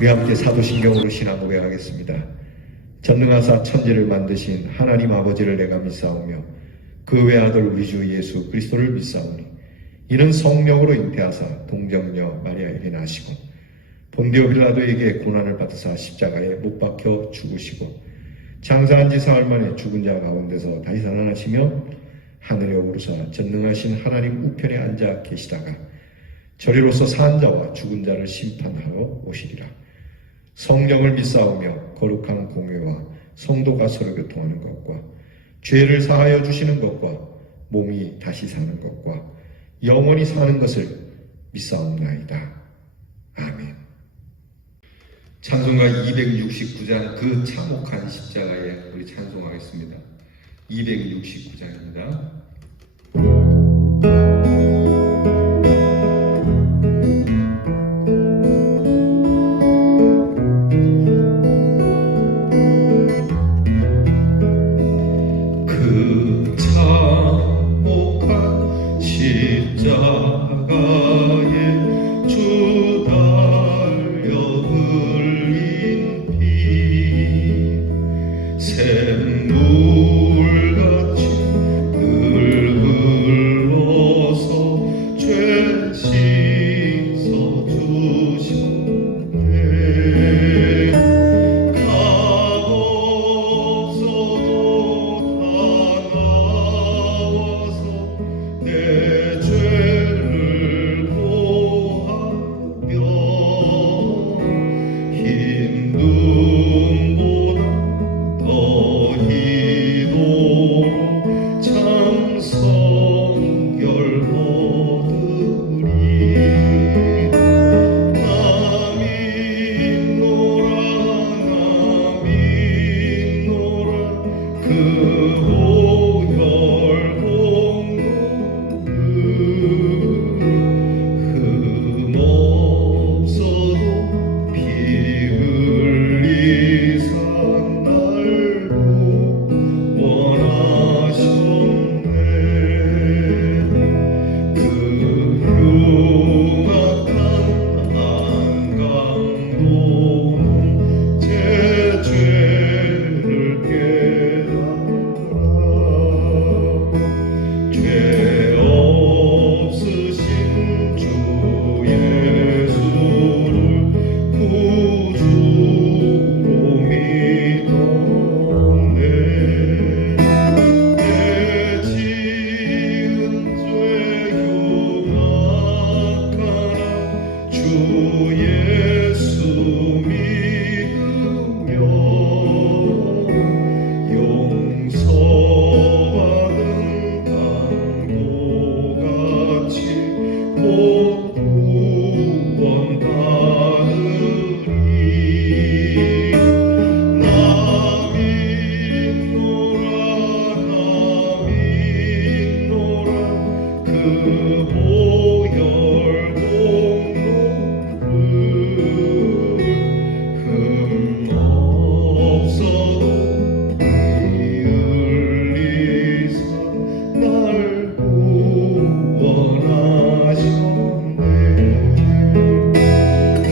우리 함께 사도신경으로 신앙 고백하겠습니다. 전능하사 천지를 만드신 하나님 아버지를 내가 믿사오며 그 외아들 우리 주 예수 그리스도를 믿사오니 이는 성령으로 잉태하사 동정녀 마리아에게 나시고 본디오 빌라도에게 고난을 받으사 십자가에 못 박혀 죽으시고 장사한 지 사흘 만에 죽은 자 가운데서 다시 살아나시며 하늘에 오르사 전능하신 하나님 우편에 앉아 계시다가 저리로서 산 자와 죽은 자를 심판하러 오시리라. 성령을 믿사오며 거룩한 공회와 성도가 서로 교통하는 것과 죄를 사하여 주시는 것과 몸이 다시 사는 것과 영원히 사는 것을 믿사옵나이다. 아멘. 찬송가 269장 그 참혹한 십자가에 우리 찬송하겠습니다. 269장입니다. 그 참혹한 십자가에 주 달려 흘린 피 샘물같이 늘 흘러서 죄 씻어 주셨네. 값 없어도 다 나와서 내 죄를 보하며 흰 눈보다 더 희도로 참성결 얻으리. 나 믿노라 그 보혈 공로를 흠 없어도 피 흘리사 날 구원하셨네. 그 흉악한 안강도는 제 죄를 깨달아 죄 없으신 주 예수를 구주로 믿었네. 내 지은 죄 흉악하나 주 예수 믿으며 용서받은 강도같이 곧 구원받으리. 나 믿노라 그 보혈 공로를 흠 없어도 피 흘리사 날 구원하셨네.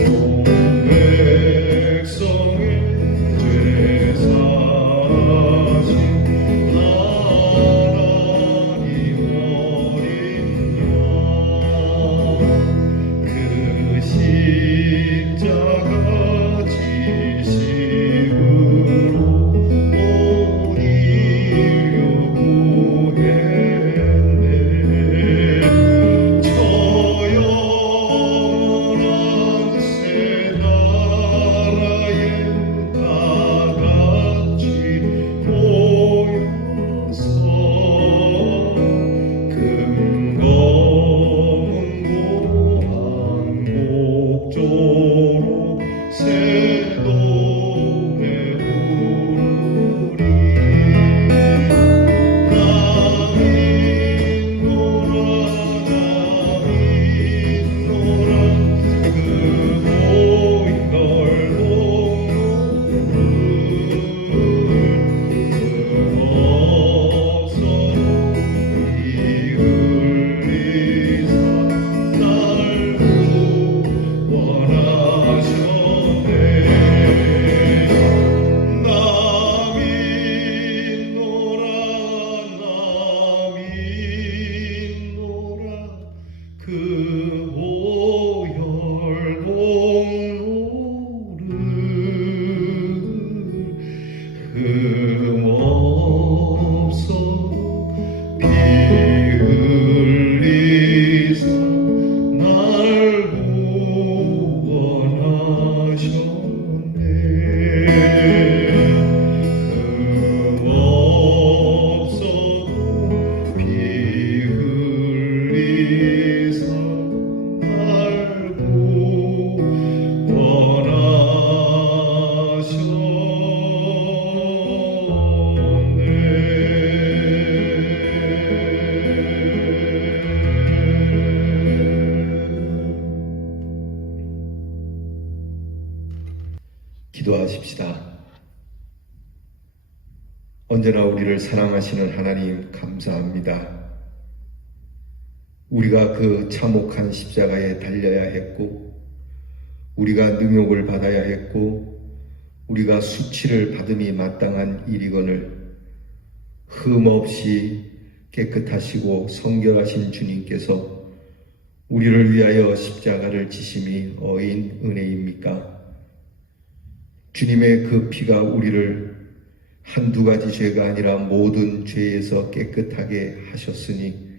온 백성의 죄 사하신 하나님 어린 양 그 십자가 지식으로 온 인류 구했네. 저 영원한 새 나라에 다 같이 모여서 금검은고한 목조로 새노래 부르리. 나 믿노라 그 보혈 공로를 흠 없어도 피 흘리사 날 구원하셨네. 기도하십시다. 언제나 우리를 사랑하시는 하나님 감사합니다. 우리가 그 참혹한 십자가에 달려야 했고, 우리가 능욕을 받아야 했고, 우리가 수치를 받음이 마땅한 일이거늘 흠없이 깨끗하시고 성결하신 주님께서 우리를 위하여 십자가를 지심이 어인 은혜입니까? 주님의 그 피가 우리를 한두 가지 죄가 아니라 모든 죄에서 깨끗하게 하셨으니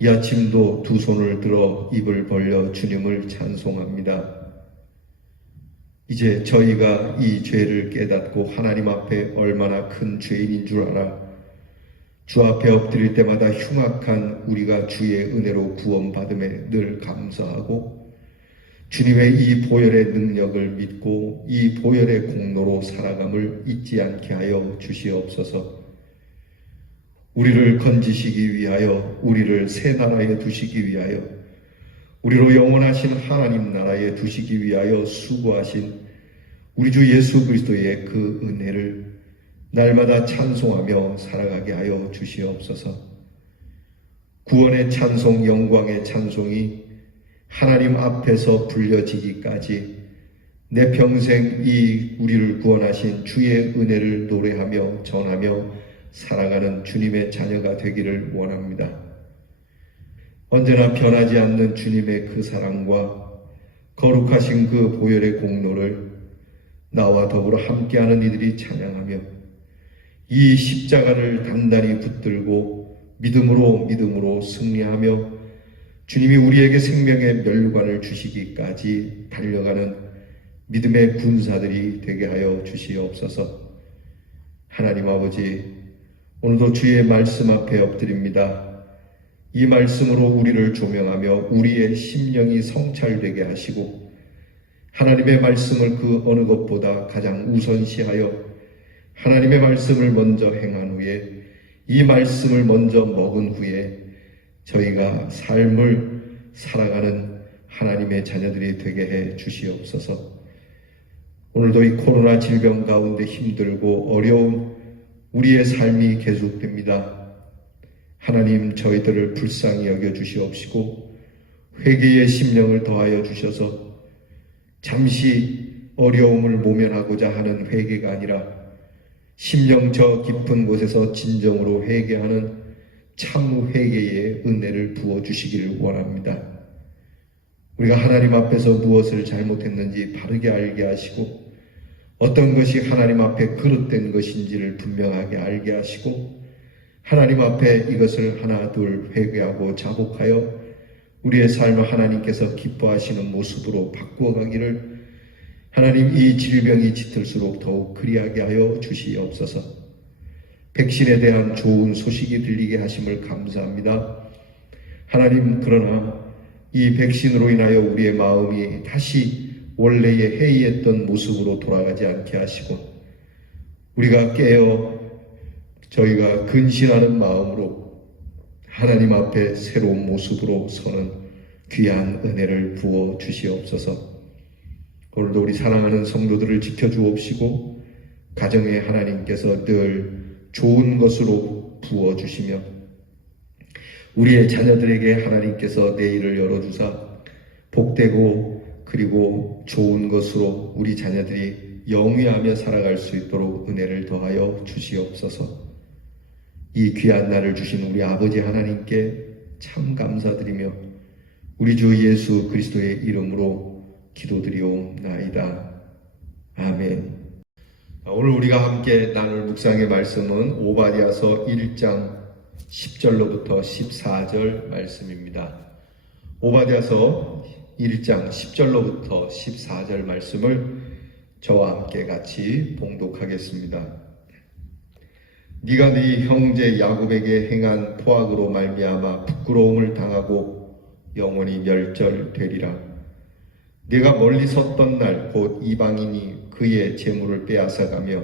이 아침도 두 손을 들어 입을 벌려 주님을 찬송합니다. 이제 저희가 이 죄를 깨닫고 하나님 앞에 얼마나 큰 죄인인 줄 알아 주 앞에 엎드릴 때마다 흉악한 우리가 주의 은혜로 구원받음에 늘 감사하고 주님의 이 보혈의 능력을 믿고 이 보혈의 공로로 살아감을 잊지 않게 하여 주시옵소서. 우리를 건지시기 위하여, 우리를 새 나라에 두시기 위하여, 우리로 영원하신 하나님 나라에 두시기 위하여 수고하신 우리 주 예수 그리스도의 그 은혜를 날마다 찬송하며 살아가게 하여 주시옵소서. 구원의 찬송, 영광의 찬송이 하나님 앞에서 불려지기까지 내 평생 이 우리를 구원하신 주의 은혜를 노래하며 전하며 살아가는 주님의 자녀가 되기를 원합니다. 언제나 변하지 않는 주님의 그 사랑과 거룩하신 그 보혈의 공로를 나와 더불어 함께하는 이들이 찬양하며 이 십자가를 단단히 붙들고 믿음으로 승리하며 주님이 우리에게 생명의 면류관을 주시기까지 달려가는 믿음의 군사들이 되게 하여 주시옵소서. 하나님 아버지, 오늘도 주의 말씀 앞에 엎드립니다. 이 말씀으로 우리를 조명하며 우리의 심령이 성찰되게 하시고 하나님의 말씀을 그 어느 것보다 가장 우선시하여 하나님의 말씀을 먼저 행한 후에 이 말씀을 먼저 먹은 후에 저희가 삶을 살아가는 하나님의 자녀들이 되게 해 주시옵소서. 오늘도 이 코로나 질병 가운데 힘들고 어려운 우리의 삶이 계속됩니다. 하나님, 저희들을 불쌍히 여겨 주시옵시고 회개의 심령을 더하여 주셔서 잠시 어려움을 모면하고자 하는 회개가 아니라 심령 저 깊은 곳에서 진정으로 회개하는 참 회개의 은혜를 부어주시기를 원합니다. 우리가 하나님 앞에서 무엇을 잘못했는지 바르게 알게 하시고 어떤 것이 하나님 앞에 그릇된 것인지를 분명하게 알게 하시고 하나님 앞에 이것을 하나 둘 회개하고 자복하여 우리의 삶을 하나님께서 기뻐하시는 모습으로 바꾸어가기를 하나님, 이 질병이 짙을수록 더욱 그리하게 하여 주시옵소서. 백신에 대한 좋은 소식이 들리게 하심을 감사합니다. 하나님, 그러나 이 백신으로 인하여 우리의 마음이 다시 원래의 해이했던 모습으로 돌아가지 않게 하시고 우리가 깨어 저희가 근신하는 마음으로 하나님 앞에 새로운 모습으로 서는 귀한 은혜를 부어 주시옵소서. 오늘도 우리 사랑하는 성도들을 지켜주옵시고 가정에 하나님께서 늘 좋은 것으로 부어주시며 우리의 자녀들에게 하나님께서 내일을 열어주사 복되고 그리고 좋은 것으로 우리 자녀들이 영위하며 살아갈 수 있도록 은혜를 더하여 주시옵소서. 이 귀한 날을 주신 우리 아버지 하나님께 참 감사드리며 우리 주 예수 그리스도의 이름으로 기도드리옵나이다. 아멘. 오늘 우리가 함께 나눌 묵상의 말씀은 오바댜서 1장 10절로부터 14절 말씀입니다. 오바댜서 1장 10절로부터 14절 말씀을 저와 함께 같이 봉독하겠습니다. 네가 네 형제 야곱에게 행한 포악으로 말미암아 부끄러움을 당하고 영원히 멸절되리라. 네가 멀리 섰던 날 곧 이방인이 그의 재물을 빼앗아가며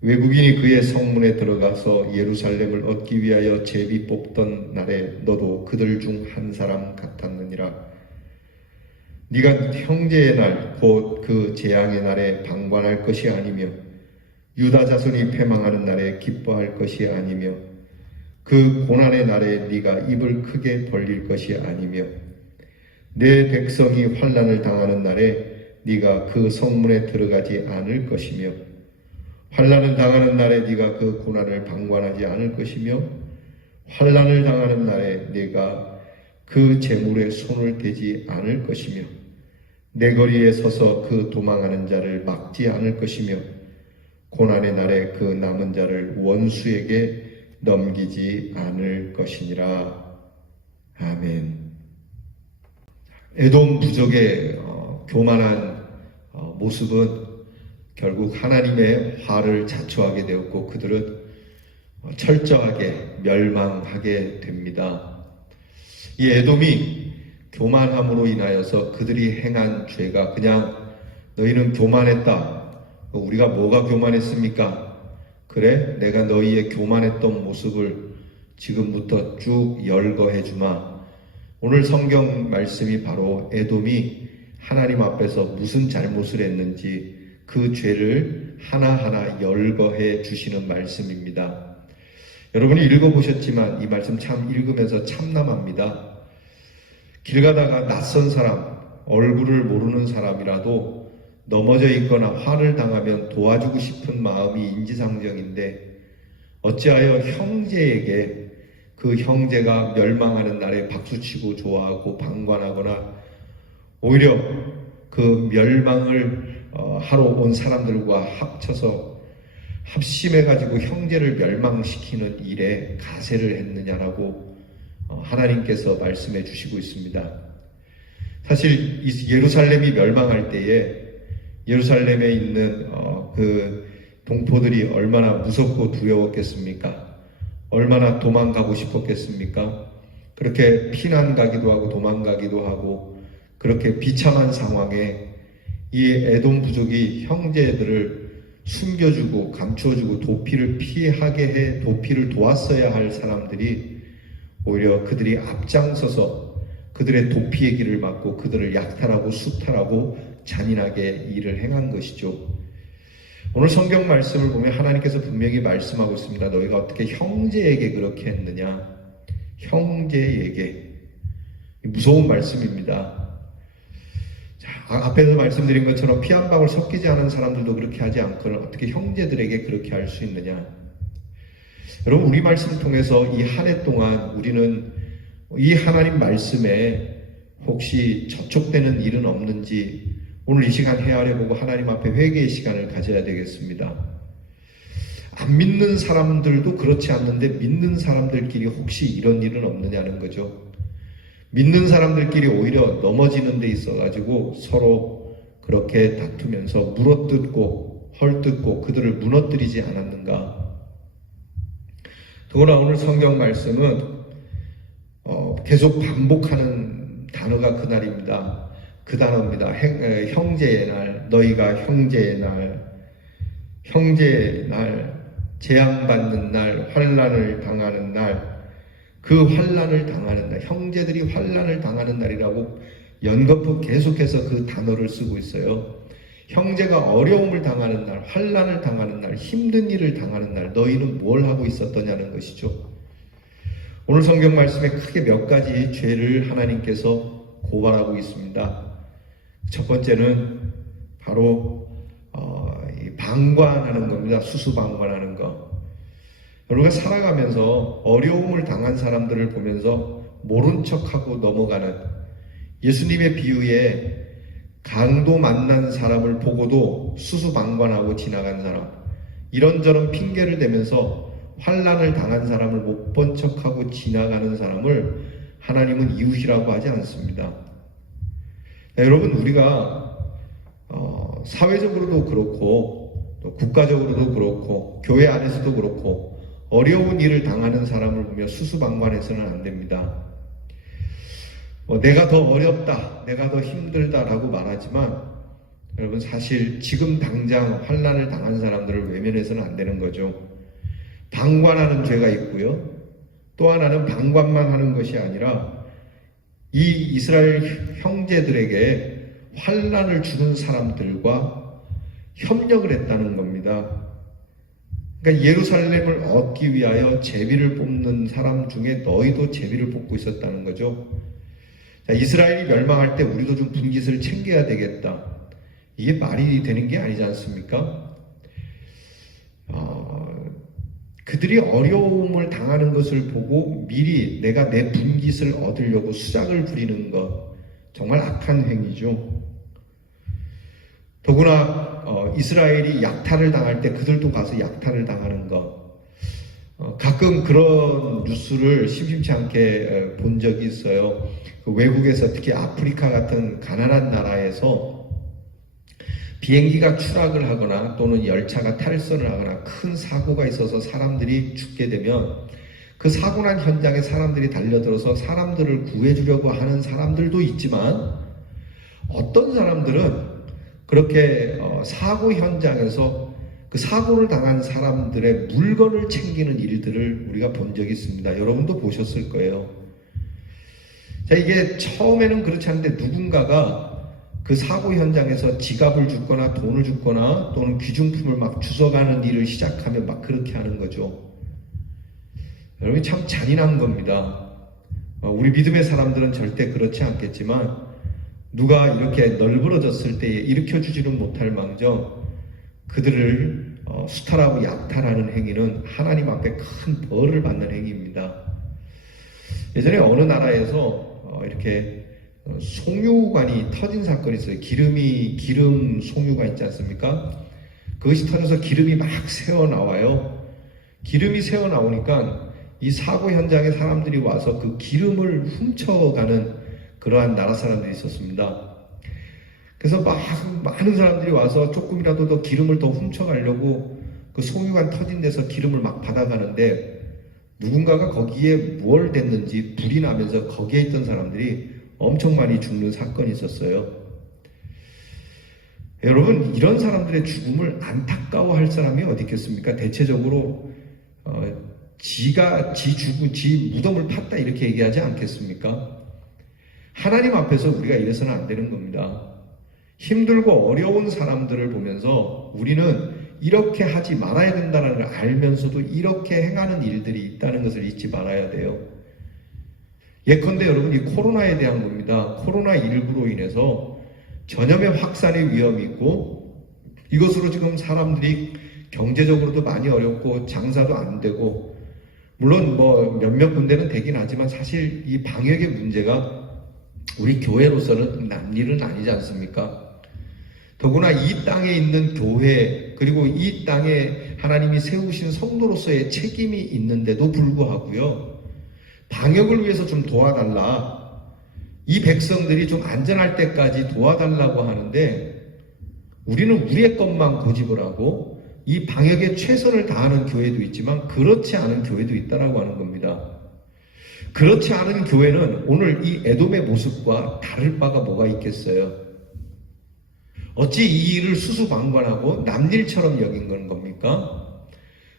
외국인이 그의 성문에 들어가서 예루살렘을 얻기 위하여 제비 뽑던 날에 너도 그들 중 한 사람 같았느니라. 네가 형제의 날 곧 그 재앙의 날에 방관할 것이 아니며 유다 자손이 패망하는 날에 기뻐할 것이 아니며 그 고난의 날에 네가 입을 크게 벌릴 것이 아니며 내 백성이 환난을 당하는 날에 네가 그 성문에 들어가지 않을 것이며 환난을 당하는 날에 네가 그 고난을 방관하지 않을 것이며 환난을 당하는 날에 네가 그 재물에 손을 대지 않을 것이며 내 거리에 서서 그 도망하는 자를 막지 않을 것이며 고난의 날에 그 남은 자를 원수에게 넘기지 않을 것이니라. 아멘. 에돔 부족의 교만한 모습은 결국 하나님의 화를 자초하게 되었고 그들은 철저하게 멸망하게 됩니다. 이 에돔이 교만함으로 인하여서 그들이 행한 죄가 그냥 너희는 교만했다. 우리가 뭐가 교만했습니까? 그래? 내가 너희의 교만했던 모습을 지금부터 쭉 열거해 주마. 오늘 성경 말씀이 바로 에돔이 하나님 앞에서 무슨 잘못을 했는지 그 죄를 하나하나 열거해 주시는 말씀입니다. 여러분이 읽어보셨지만 이 말씀 참 읽으면서 참담합니다. 길 가다가 낯선 사람, 얼굴을 모르는 사람이라도 넘어져 있거나 화를 당하면 도와주고 싶은 마음이 인지상정인데 어찌하여 형제에게 그 형제가 멸망하는 날에 박수치고 좋아하고 방관하거나 오히려 그 멸망을 하러 온 사람들과 합쳐서 합심해가지고 형제를 멸망시키는 일에 가세를 했느냐라고 하나님께서 말씀해 주시고 있습니다. 사실 예루살렘이 멸망할 때에 예루살렘에 있는 그 동포들이 얼마나 무섭고 두려웠겠습니까? 얼마나 도망가고 싶었겠습니까? 그렇게 피난 가기도 하고 도망가기도 하고 그렇게 비참한 상황에 이 에돔 부족이 형제들을 숨겨주고 감춰주고 도피를 피하게 해 도피를 도왔어야 할 사람들이 오히려 그들이 앞장서서 그들의 도피의 길을 막고 그들을 약탈하고 수탈하고 잔인하게 일을 행한 것이죠. 오늘 성경 말씀을 보면 하나님께서 분명히 말씀하고 있습니다. 너희가 어떻게 형제에게 그렇게 했느냐? 형제에게. 무서운 말씀입니다. 자, 앞에서 말씀드린 것처럼 피 한 방울 섞이지 않은 사람들도 그렇게 하지 않고는 어떻게 형제들에게 그렇게 할 수 있느냐? 여러분, 우리 말씀 통해서 이 한 해 동안 우리는 이 하나님 말씀에 혹시 저촉되는 일은 없는지 오늘 이 시간 헤아려보고 하나님 앞에 회개의 시간을 가져야 되겠습니다. 안 믿는 사람들도 그렇지 않는데 믿는 사람들끼리 혹시 이런 일은 없느냐는 거죠. 믿는 사람들끼리 오히려 넘어지는 데 있어가지고 서로 그렇게 다투면서 물어뜯고 헐뜯고 그들을 무너뜨리지 않았는가. 더구나 오늘 성경 말씀은 계속 반복하는 단어가 그날입니다. 그 단어입니다. 형제의 날, 너희가 형제의 날, 형제의 날, 재앙받는 날, 환난을 당하는 날, 그 환난을 당하는 날, 형제들이 환난을 당하는 날이라고 연거푸 계속해서 그 단어를 쓰고 있어요. 형제가 어려움을 당하는 날, 환난을 당하는 날, 힘든 일을 당하는 날, 너희는 뭘 하고 있었더냐는 것이죠. 오늘 성경 말씀에 크게 몇 가지 죄를 하나님께서 고발하고 있습니다. 첫 번째는 바로 방관하는 겁니다. 수수방관하는 거. 우리가 살아가면서 어려움을 당한 사람들을 보면서 모른 척하고 넘어가는 예수님의 비유에 강도 만난 사람을 보고도 수수방관하고 지나간 사람, 이런저런 핑계를 대면서 환난을 당한 사람을 못 본 척하고 지나가는 사람을 하나님은 이웃이라고 하지 않습니다. 여러분, 우리가 사회적으로도 그렇고 또 국가적으로도 그렇고 교회 안에서도 그렇고 어려운 일을 당하는 사람을 보며 수수방관해서는 안 됩니다. 내가 더 어렵다, 내가 더 힘들다라고 말하지만 여러분, 사실 지금 당장 환난을 당한 사람들을 외면해서는 안 되는 거죠. 방관하는 죄가 있고요. 또 하나는 방관만 하는 것이 아니라 이 이스라엘 형제들에게 환난을 주는 사람들과 협력을 했다는 겁니다. 그러니까 예루살렘을 얻기 위하여 제비를 뽑는 사람 중에 너희도 제비를 뽑고 있었다는 거죠. 자, 이스라엘이 멸망할 때 우리도 좀 분깃을 챙겨야 되겠다. 이게 말이 되는 게 아니지 않습니까? 그들이 어려움을 당하는 것을 보고 미리 내가 내 분깃을 얻으려고 수작을 부리는 것, 정말 악한 행위죠. 더구나 이스라엘이 약탈을 당할 때 그들도 가서 약탈을 당하는 것, 가끔 그런 뉴스를 심심치 않게 본 적이 있어요. 그 외국에서 특히 아프리카 같은 가난한 나라에서 비행기가 추락을 하거나 또는 열차가 탈선을 하거나 큰 사고가 있어서 사람들이 죽게 되면 그 사고 난 현장에 사람들이 달려들어서 사람들을 구해주려고 하는 사람들도 있지만, 어떤 사람들은 그렇게 사고 현장에서 그 사고를 당한 사람들의 물건을 챙기는 일들을 우리가 본 적이 있습니다. 여러분도 보셨을 거예요. 자, 이게 처음에는 그렇지 않은데 누군가가 그 사고 현장에서 지갑을 줍거나 돈을 줍거나 또는 귀중품을 막 주워가는 일을 시작하면 막 그렇게 하는 거죠. 여러분, 참 잔인한 겁니다. 우리 믿음의 사람들은 절대 그렇지 않겠지만 누가 이렇게 널브러졌을 때 일으켜주지는 못할 망정 그들을 수탈하고 약탈하는 행위는 하나님 앞에 큰 벌을 받는 행위입니다. 예전에 어느 나라에서 이렇게 송유관이 터진 사건이 있어요. 기름 송유가 있지 않습니까? 그것이 터져서 기름이 막 새어나와요. 기름이 새어나오니까 이 사고 현장에 사람들이 와서 그 기름을 훔쳐가는 그러한 나라 사람들이 있었습니다. 그래서 많은 사람들이 와서 조금이라도 더 기름을 더 훔쳐가려고 그 송유관 터진 데서 기름을 막 받아가는데, 누군가가 거기에 뭘 댔는지 불이 나면서 거기에 있던 사람들이 엄청 많이 죽는 사건이 있었어요. 여러분, 이런 사람들의 죽음을 안타까워할 사람이 어디 있겠습니까? 대체적으로 지 무덤을 팠다 이렇게 얘기하지 않겠습니까? 하나님 앞에서 우리가 이래서는 안 되는 겁니다. 힘들고 어려운 사람들을 보면서 우리는 이렇게 하지 말아야 된다는 걸 알면서도 이렇게 행하는 일들이 있다는 것을 잊지 말아야 돼요. 예컨대 여러분, 이 코로나에 대한 겁니다. 코로나19로 인해서 전염의 확산의 위험이 있고, 이것으로 지금 사람들이 경제적으로도 많이 어렵고 장사도 안 되고, 물론 몇몇 군데는 되긴 하지만 사실 이 방역의 문제가 우리 교회로서는 남일은 아니지 않습니까? 더구나 이 땅에 있는 교회, 그리고 이 땅에 하나님이 세우신 성도로서의 책임이 있는데도 불구하고요, 방역을 위해서 좀 도와달라, 이 백성들이 좀 안전할 때까지 도와달라고 하는데, 우리는 우리의 것만 고집을 하고 이 방역에 최선을 다하는 교회도 있지만 그렇지 않은 교회도 있다라고 하는 겁니다. 그렇지 않은 교회는 오늘 이 에돔의 모습과 다를 바가 뭐가 있겠어요? 어찌 이 일을 수수방관하고 남일처럼 여긴 건 겁니까?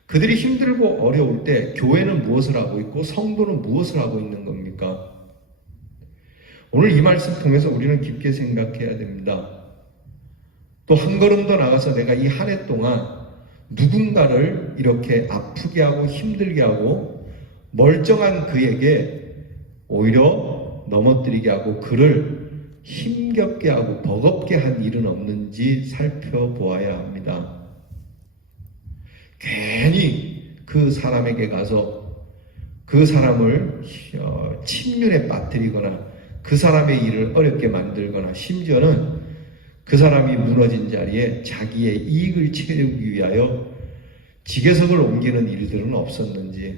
그들이 힘들고 어려울 때 교회는 무엇을 하고 있고 성도는 무엇을 하고 있는 겁니까? 오늘 이 말씀 통해서 우리는 깊게 생각해야 됩니다. 또 한 걸음 더 나가서 내가 이 한 해 동안 누군가를 이렇게 아프게 하고 힘들게 하고 멀쩡한 그에게 오히려 넘어뜨리게 하고 그를 힘겹게 하고 버겁게 한 일은 없는지 살펴보아야 합니다. 괜히 그 사람에게 가서 그 사람을 침륜에 빠뜨리거나 그 사람의 일을 어렵게 만들거나 심지어는 그 사람이 무너진 자리에 자기의 이익을 채우기 위하여 지게석을 옮기는 일들은 없었는지.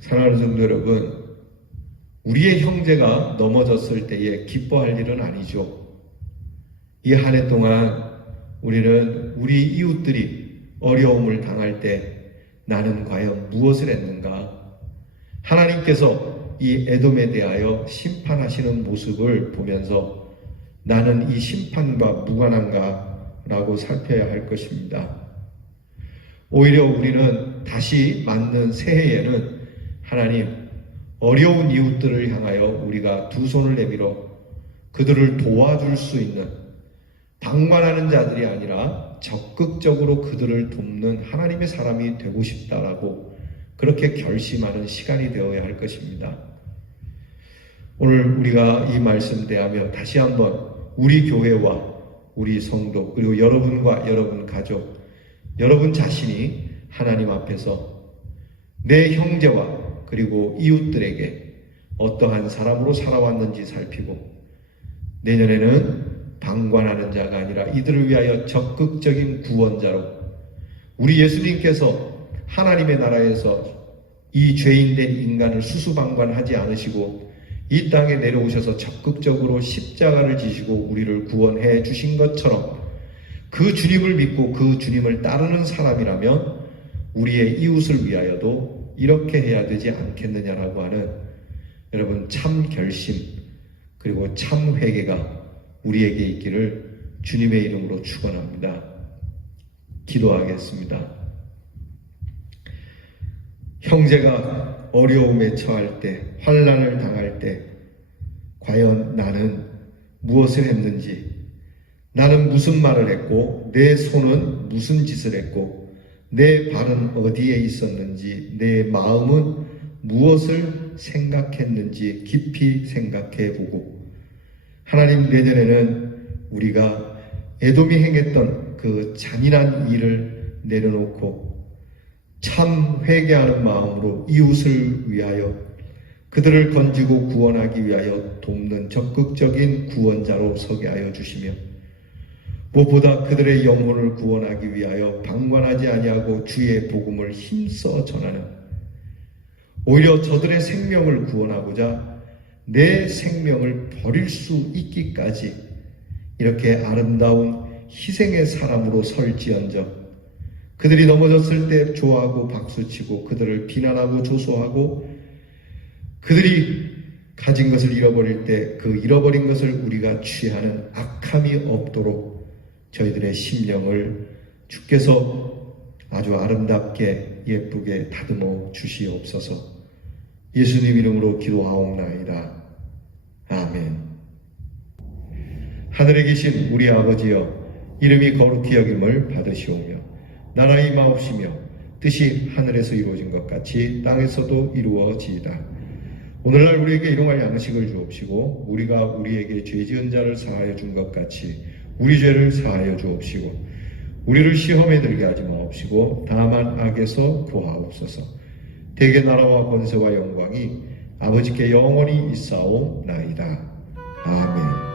사랑하는 성도 여러분, 우리의 형제가 넘어졌을 때에 기뻐할 일은 아니죠. 이 한 해 동안 우리는 우리 이웃들이 어려움을 당할 때 나는 과연 무엇을 했는가? 하나님께서 이 에돔에 대하여 심판하시는 모습을 보면서 나는 이 심판과 무관한가? 라고 살펴야 할 것입니다. 오히려 우리는 다시 맞는 새해에는 하나님, 어려운 이웃들을 향하여 우리가 두 손을 내밀어 그들을 도와줄 수 있는 방관하는 자들이 아니라 적극적으로 그들을 돕는 하나님의 사람이 되고 싶다라고 그렇게 결심하는 시간이 되어야 할 것입니다. 오늘 우리가 이 말씀 대하며 다시 한번 우리 교회와 우리 성도 그리고 여러분과 여러분 가족 여러분 자신이 하나님 앞에서 내 형제와 그리고 이웃들에게 어떠한 사람으로 살아왔는지 살피고 내년에는 방관하는 자가 아니라 이들을 위하여 적극적인 구원자로 우리 예수님께서 하나님의 나라에서 이 죄인된 인간을 수수방관하지 않으시고 이 땅에 내려오셔서 적극적으로 십자가를 지시고 우리를 구원해 주신 것처럼 그 주님을 믿고 그 주님을 따르는 사람이라면 우리의 이웃을 위하여도 이렇게 해야 되지 않겠느냐라고 하는 여러분 참 결심 그리고 참 회개가 우리에게 있기를 주님의 이름으로 축원합니다. 기도하겠습니다. 형제가 어려움에 처할 때, 환난을 당할 때 과연 나는 무엇을 했는지, 나는 무슨 말을 했고 내 손은 무슨 짓을 했고 내 발은 어디에 있었는지 내 마음은 무엇을 생각했는지 깊이 생각해 보고 하나님 내년에는 우리가 에돔이 행했던 그 잔인한 일을 내려놓고 참 회개하는 마음으로 이웃을 위하여 그들을 건지고 구원하기 위하여 돕는 적극적인 구원자로 서게 하여 주시며 무엇보다 그들의 영혼을 구원하기 위하여 방관하지 아니하고 주의 복음을 힘써 전하는 오히려 저들의 생명을 구원하고자 내 생명을 버릴 수 있기까지 이렇게 아름다운 희생의 사람으로 설지언정 그들이 넘어졌을 때 좋아하고 박수치고 그들을 비난하고 조소하고 그들이 가진 것을 잃어버릴 때 그 잃어버린 것을 우리가 취하는 악함이 없도록 저희들의 심령을 주께서 아주 아름답게 예쁘게 다듬어 주시옵소서. 예수님 이름으로 기도하옵나이다. 아멘. 하늘에 계신 우리 아버지여 이름이 거룩히 여김을 받으시오며 나라의 임하옵시며 뜻이 하늘에서 이루어진 것 같이 땅에서도 이루어지이다. 오늘날 우리에게 일용할 양식을 주옵시고 우리가 우리에게 죄 지은 자를 사하여 준 것 같이 우리 죄를 사하여 주옵시고 우리를 시험에 들게 하지 마옵시고 다만 악에서 구하옵소서. 대개 나라와 권세와 영광이 아버지께 영원히 있사옵나이다. 아멘.